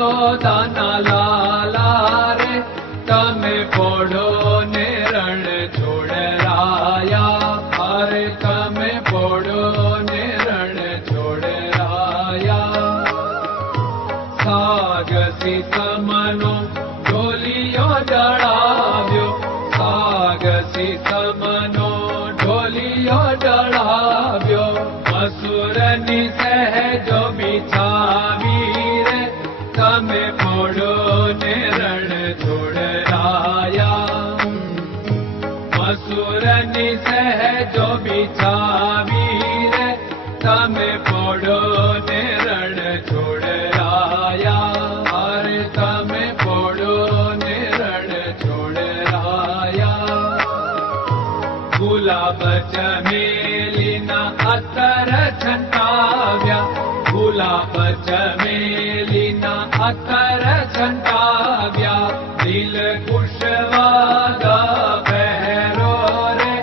યશોદાના લાલા રે તમે પોડો ને રણ છોડરાયા, અરે તમે પોડો ને રણ છોડરાયા. સાગસી સમનો ઢોલિયો ડળાવ્યો, સાગસી સમનો ઢોલિયો ડળાવ્યો. મસૂરની સહેજો બિછાવી રે તમે પોડો ને રણ છોડરાયા. મસૂરની સહેજો બિછાવી રે તમે પોડો ને રણ છોડરાયા, અરે તમે પોડો ને રણ છોડરાયા. ગુલાબ ચમેલીના અત્તર છંટાવ્યા, ગુલાબ ચમેલીના અત્તર છંટાવ્યા. દિલ કુશવાદા પહેરો રે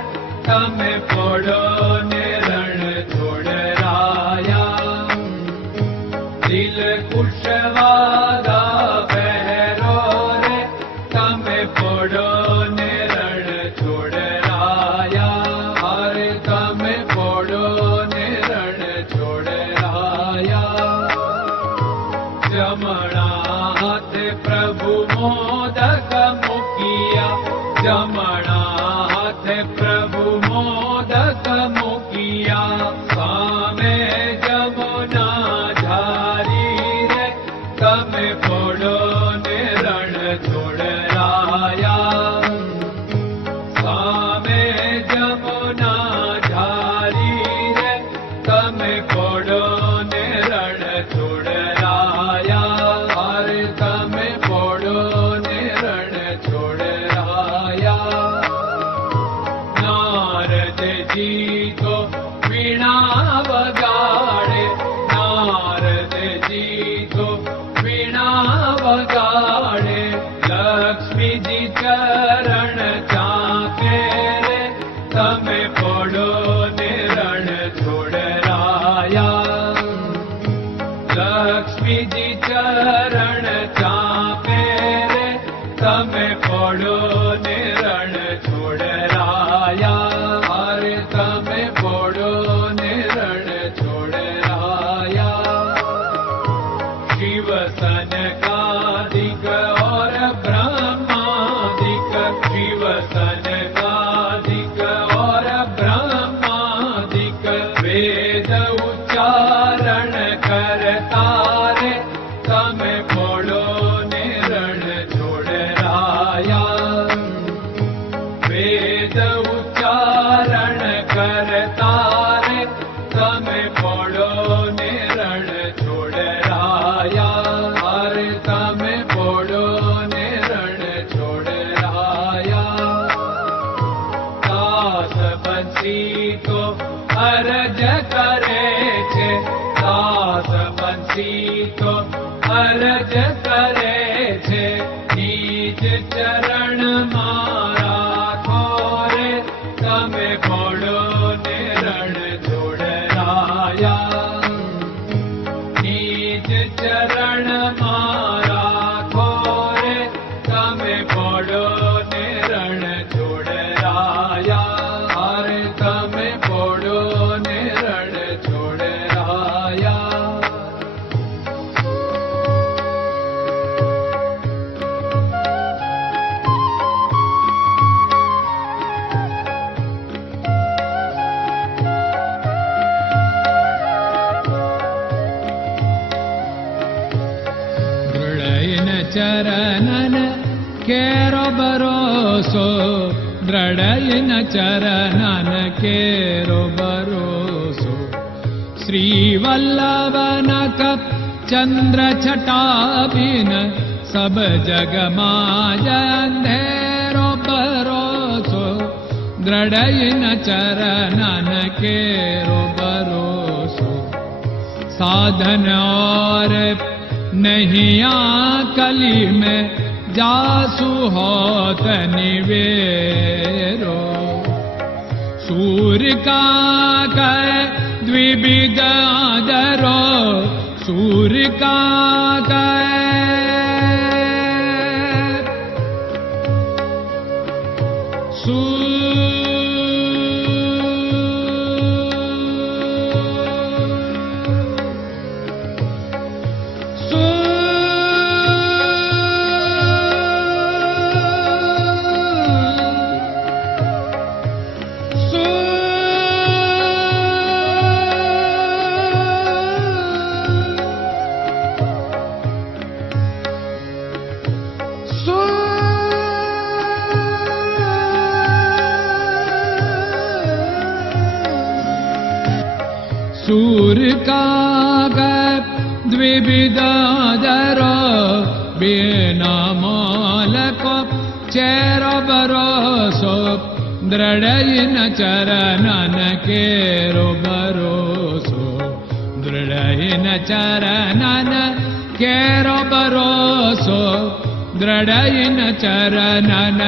તમે પોડો ને રણ છોડરાયા. દિલ કુશવાદા પહેરો રે તમે પોડો ને રણ છોડરાયા, અરે તમે પોડો ને રણ છોડરાયા. જમણા હાથે પ્રભુ મોદક મૂકિયા, જમણા હાથે પ્રભુ મોદક મૂકિયા. સામે જમુના ઝારી રે તમે પોડો ને રણ છોડરાયા. સામે જમુના ઝારી રે તમે પોડો ને રણ છોડરાયા, અરે તમે પોડો ને રણ છોડરાયા. નારદજી તો વીણા વગાડે, નારદજી તો વીણા વગાડે. લક્ષ્મીજી ચરણ ચાકે રે તમે પોડો ને રણ છોડરાયા. લક્ષ્મીજી ચરણ ચાપે રે તમે પોડો ને રણ છોડરાયા, અરે તમે પોડો ને રણ છોડરાયા. શિવ સનકાદિક और ब्रह्मादिक, शिव सनकादिक और ब्रह्मादिक. वेद उच्चारण करता रे તમે પોડો ને રણ છોડરાયા. વેદ ઉચ્ચારણ કરતા રે તમે પોડો ને રણ છોડરાયા, અરે તમે પોડો ને રણ છોડરાયા. દાસ બંસી તો અરજ કરે છે, દાસ બંસી તો અરજ કરે છે. નીચ ચરણ મારા ખોરે તમે પોડો ને રણ છોડરાયા. નીચ ચરણ મારા ખોરે તમે પોડો ને રણ છોડરાયા, અરે તમે પોડો ને રણ છોડરાયા. ચરણન કેરો ભરોસો, દ્રઢયન ચરણન કેરો ભરોસો. શ્રી વલ્લભન કપ ચંદ્ર છટાબિન સબ જગમાં અંધેરો ભરોસો. દ્રઢયન ચરણન કેરો ભરોસો. साधन और नहीं कली में जासु होत निवेरो। सूर्य का कह द्विविध आदरो, सूर्य का कह काग द्विविदादरो बिना मोल को चेरो भरोसो दृढ़ चरणन केरो भरोसो दृढ़ चरणन केरो भरोसो दृढ़ चरणन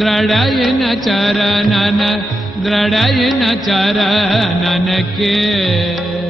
दृढ़ चरणन दृढ़ चरणन के